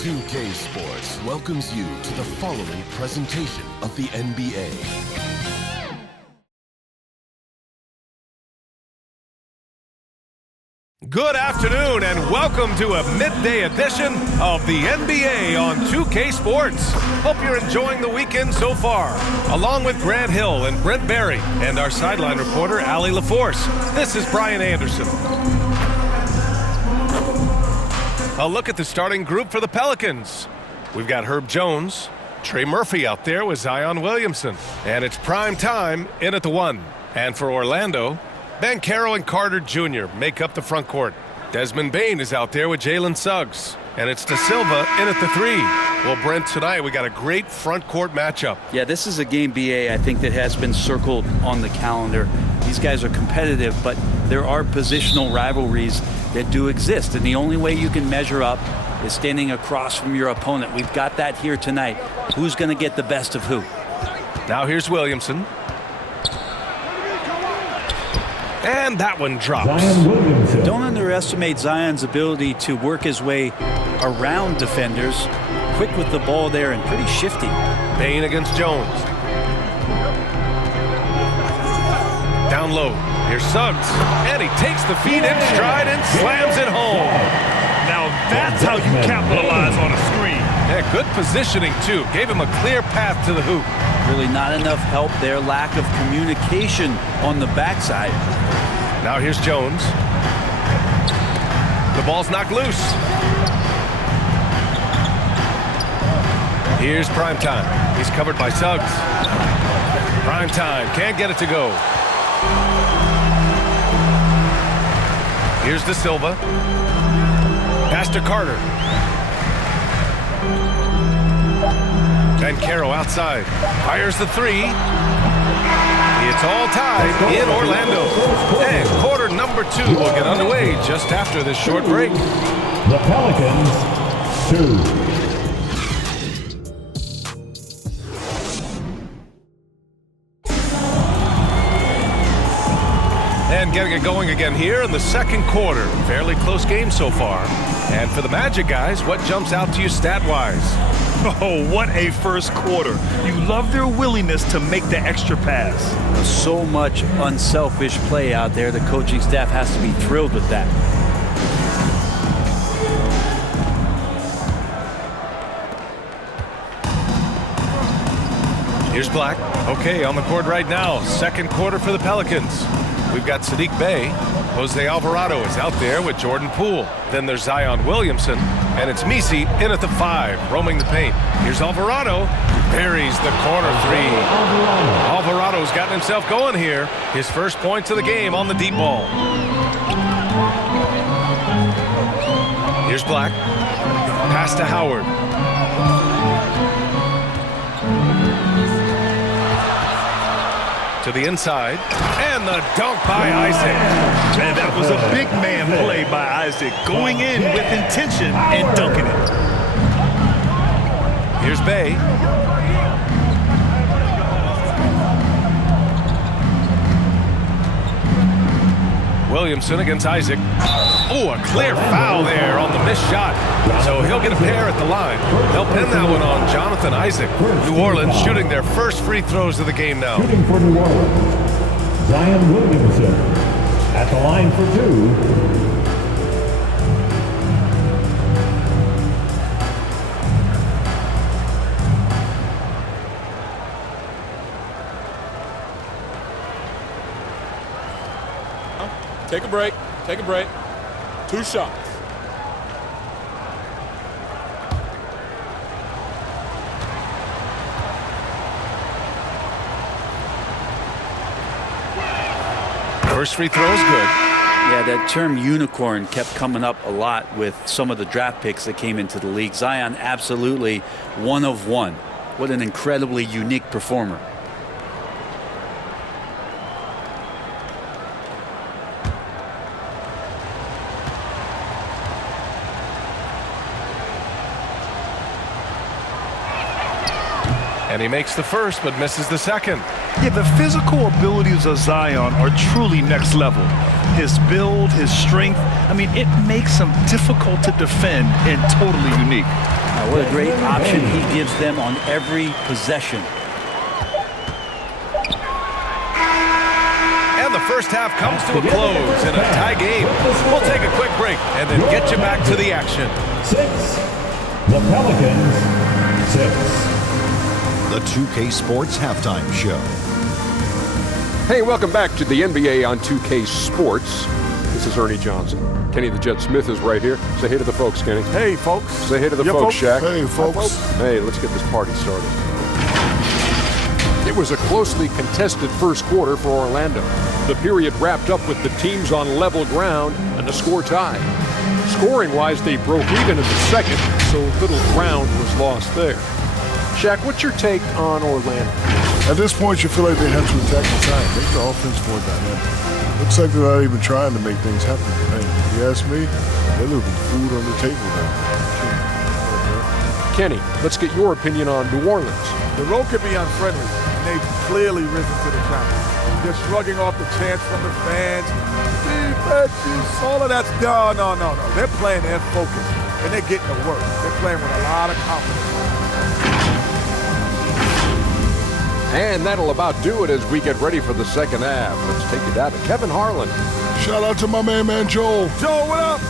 2K Sports welcomes you to the following presentation of the NBA. Good afternoon and welcome to a midday edition of the NBA on 2K Sports. Hope you're enjoying the weekend so far. Along with Grant Hill and Brent Barry and our sideline reporter, Allie LaForce, this is Brian Anderson. A look at the starting group for the Pelicans. We've got Herb Jones, Trey Murphy out there with Zion Williamson. And it's prime time in at the 1. And for Orlando, Banchero and Carter Jr. make up the front court. Desmond Bane is out there with Jalen Suggs. And it's De Silva in at the 3. Well, Brent, tonight we got a great front court matchup. Yeah, this is a game, BA, I think that has been circled on the calendar. These guys are competitive, but there are positional rivalries that do exist. And the only way you can measure up is standing across from your opponent. We've got that here tonight. Who's going to get the best of who? Now here's Williamson. And that one drops. Don't underestimate Zion's ability to work his way around defenders. Quick with the ball there and pretty shifty. Bane against Jones. Down low. Here's Suggs. And he takes the feet in stride and slams it home. Now that's how you capitalize on a screen. Yeah, good positioning, too. Gave him a clear path to the hoop. Really not enough help there. Lack of communication on the backside. Now here's Jones. The ball's knocked loose. Here's Primetime. He's covered by Suggs. Primetime can't get it to go. Here's De Silva. Pass to Carter. Banchero outside. Fires the 3. It's all tied in Orlando. And quarter number 2 will get underway just after this short break. The Pelicans, 2. And getting it going again here in the second quarter. Fairly close game so far. And for the Magic guys, what jumps out to you stat-wise? Oh, what a first quarter. You love their willingness to make the extra pass. So much unselfish play out there. The coaching staff has to be thrilled with that. Here's Black. Okay, on the court right now. Second quarter for the Pelicans. We've got Sadiq Bey. Jose Alvarado is out there with Jordan Poole. Then there's Zion Williamson. And it's Misi in at the 5, roaming the paint. Here's Alvarado. Buries the corner 3. Alvarado's gotten himself going here. His first points of the game on the deep ball. Here's Black. Pass to Howard. To the inside, and the dunk by Isaac. Man, that was a big man play by Isaac, going in with intention and dunking it. Here's Bey. Williamson against Isaac. Oh, a clear foul there on the missed shot. So he'll get a pair at the line. They'll pin that one on Jonathan Isaac. New Orleans shooting their first free throws of the game now. Shooting for New Orleans, Zion Williamson at the line for 2. Take a break. Take a break. 2 shots. First free throw is good. Yeah, that term unicorn kept coming up a lot with some of the draft picks that came into the league. Zion, absolutely one of one. What an incredibly unique performer. And he makes the first, but misses the second. Yeah, the physical abilities of Zion are truly next level. His build, his strength, I mean, it makes him difficult to defend and totally unique. What a great option he gives them on every possession. And the first half comes to a close in a tie game. We'll take a quick break and then get you back to the action. 6. The Pelicans, 6. The 2K Sports Halftime Show. Hey, welcome back to the NBA on 2K Sports. This is Ernie Johnson. Kenny the Jet Smith is right here. Say hey to the folks, Kenny. Hey, folks. Say hey to the folks, Shaq. Hey, folks. Hey, let's get this party started. It was a closely contested first quarter for Orlando. The period wrapped up with the teams on level ground and the score tied. Scoring-wise, they broke even in the second, so little ground was lost there. Shaq, what's your take on Orlando? At this point, you feel like they have to attack the time, make the offense more dynamic. Looks like they're not even trying to make things happen. Hey, if you ask me, they're leaving food on the table now. Kenny, let's get your opinion on New Orleans. The road could be unfriendly, and they've clearly risen to the challenge. They're shrugging off the chants from the fans. Defense, all of that's no. They're playing their focus, and they're getting to work. They're playing with a lot of confidence. And that'll about do it as we get ready for the second half. Let's take it down to Kevin Harlan. Shout out to my man Joel. Joel, what up?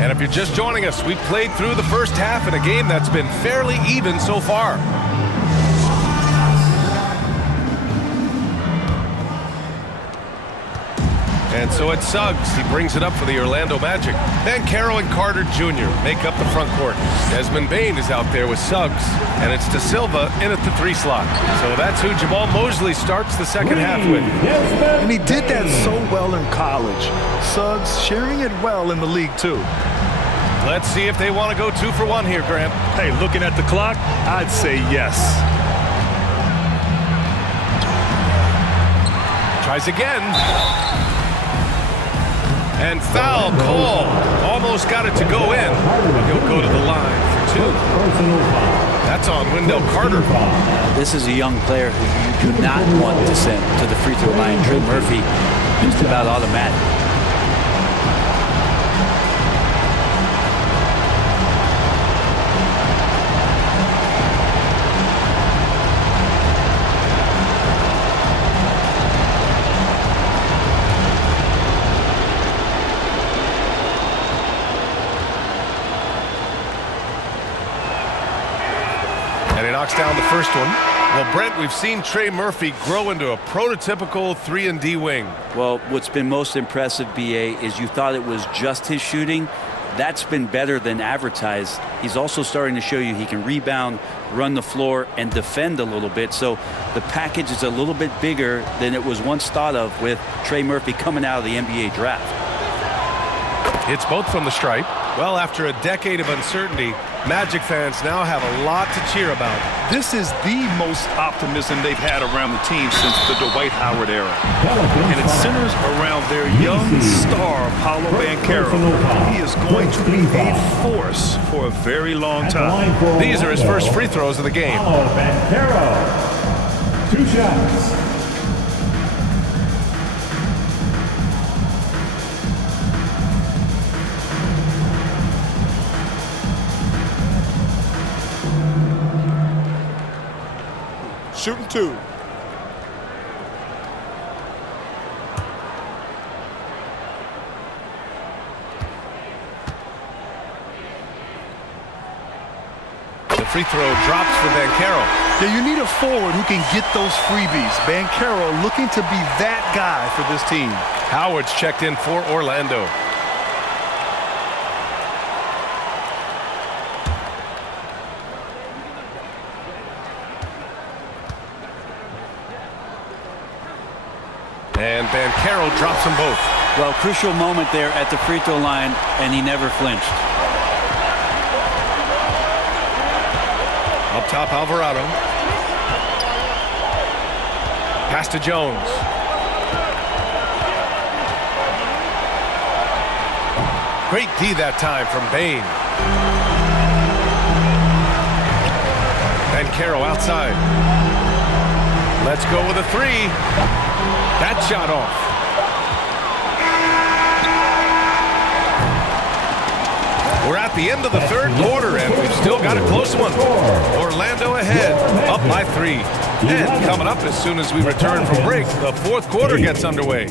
And if you're just joining us, we played through the first half in a game that's been fairly even so far. And so it's Suggs. He brings it up for the Orlando Magic. Banchero and Carter Jr. make up the front court. Desmond Bane is out there with Suggs. And it's De Silva in at the 3 slot. So that's who Jamal Mosley starts the second half with. And he did that so well in college. Suggs sharing it well in the league, too. Let's see if they want to go 2 for 1 here, Grant. Hey, looking at the clock, I'd say yes. Tries again. And foul call. Almost got it to go in. He'll go to the line for 2. That's on Wendell Carter. This is a young player who you do not want to send to the free throw line. Trey Murphy, just about automatic. Knocks down the first one. Well, Brent, we've seen Trey Murphy grow into a prototypical 3-and-D wing. Well, what's been most impressive, BA, is you thought it was just his shooting. That's been better than advertised. He's also starting to show you he can rebound, run the floor, and defend a little bit. So the package is a little bit bigger than it was once thought of with Trey Murphy coming out of the NBA draft. It's both from the stripe. Well, after a decade of uncertainty, Magic fans now have a lot to cheer about. This is the most optimism they've had around the team since the Dwight Howard era. And it centers around their young star, Paolo Banchero. He is going to be a force for a very long time. These are his first free throws of the game. Paolo Banchero, 2 shots. Shooting 2. The free throw drops for Banchero. Yeah, you need a forward who can get those freebies. Banchero looking to be that guy for this team. Howard's checked in for Orlando. And Banchero drops them both. Well, crucial moment there at the free throw line, and he never flinched. Up top, Alvarado. Pass to Jones. Great D that time from Bain. And Caro outside. Let's go with a three. That shot off. We're at the end of the third quarter, and we've still got a close one. Orlando ahead, up by 3. And coming up as soon as we return from break, the fourth quarter gets underway.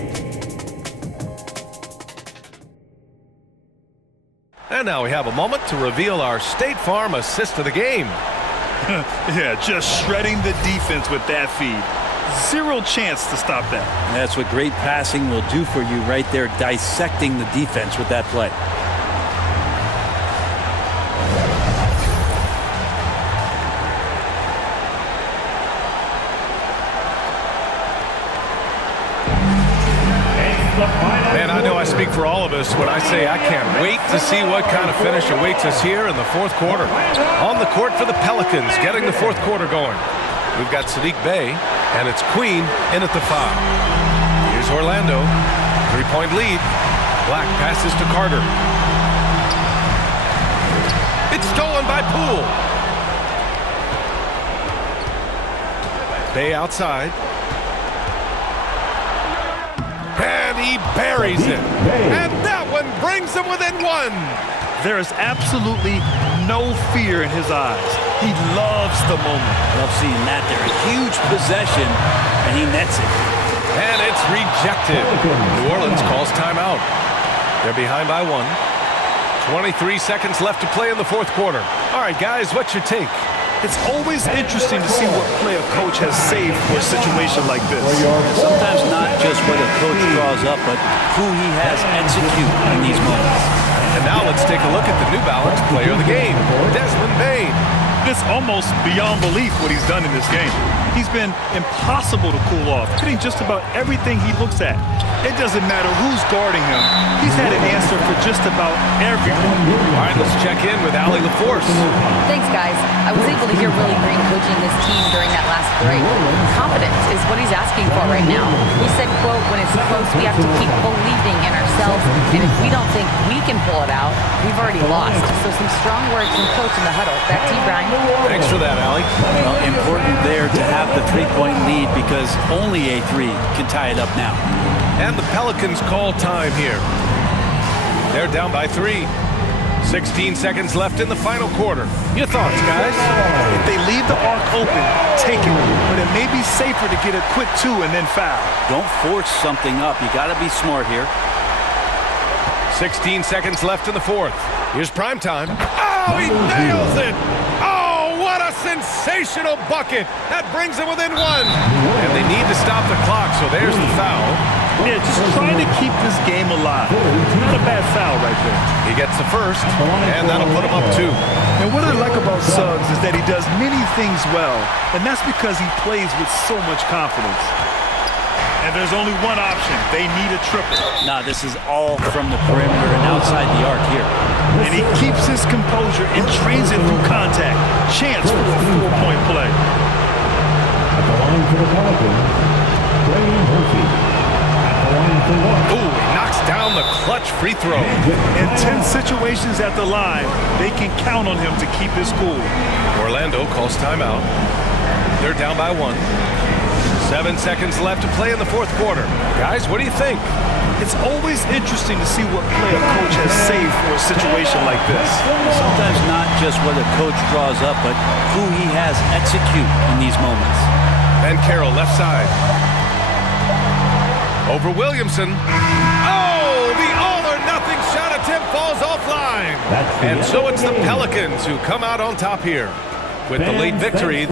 And now we have a moment to reveal our State Farm assist of the game. Yeah, just shredding the defense with that feed. Zero chance to stop that. That's what great passing will do for you right there, dissecting the defense with that play. Man, I know I speak for all of us when I say I can't wait to see what kind of finish awaits us here in the fourth quarter. On the court for the Pelicans, getting the fourth quarter going. We've got Sadiq Bey, and it's Queen in at the foul. Here's Orlando. 3-point lead. Black passes to Carter. It's stolen by Poole. Bey outside. And he buries it. And that one brings him within 1. There is absolutely no fear in his eyes. He loves the moment. Love seeing that there. A huge possession, and he nets it. And it's rejected. New Orleans calls timeout. They're behind by 1. 23 seconds left to play in the fourth quarter. All right, guys, what's your take? It's always interesting to see what play a coach has saved for a situation like this. Sometimes not just what a coach draws up, but who he has execute in these moments. And now let's take a look at the New Balance player of the game, Desmond Bain. It's almost beyond belief what he's done in this game. He's been impossible to cool off, hitting just about everything he looks at. It doesn't matter who's guarding him. He's had an answer for just about everyone. All right, let's check in with Allie LaForce. Thanks, guys. I was able to hear Willie Green coaching this team during that last break. Confidence is what he's asking for right now. He said, quote, when it's close, we have to keep believing in ourselves. And if we don't think we can pull it out, we've already lost. So some strong words from coach in the huddle. Back to you, Brian. Thanks for that, Allie. Well, important there to have the three-point lead because only a 3 can tie it up now. And the Pelicans call time here. They're down by 3. 16 seconds left in the final quarter. Your thoughts, guys? If they leave the arc open, take it. But it may be safer to get a quick 2 and then foul. Don't force something up. You got to be smart here. 16 seconds left in the fourth. Here's prime time. Oh, he nails it! Oh, what a sensational bucket! That brings him within 1. And they need to stop the clock, so there's the foul. Yeah, just trying to keep this game alive. Not a bad foul right there. He gets the first, and that'll put him up 2. And what I like about Suggs is that he does many things well, and that's because he plays with so much confidence. And there's only one option. They need a triple. Nah, this is all from the perimeter and outside the arc here. And he keeps his composure and trains it through contact. Chance for a 4-point play. At the line for the Pelicans, Trey Murphy. At the line for 1. Ooh, he knocks down the clutch free throw. In tense situations at the line, they can count on him to keep his cool. Orlando calls timeout. They're down by 1. 7 seconds left to play in the fourth quarter. Guys, what do you think? It's always interesting to see what play a coach has saved for a situation like this. Sometimes not just what a coach draws up, but who he has execute in these moments. And Carroll left side. Over Williamson. Oh, the all-or-nothing shot attempt falls offline. And so it's the Pelicans who come out on top here with the late victory.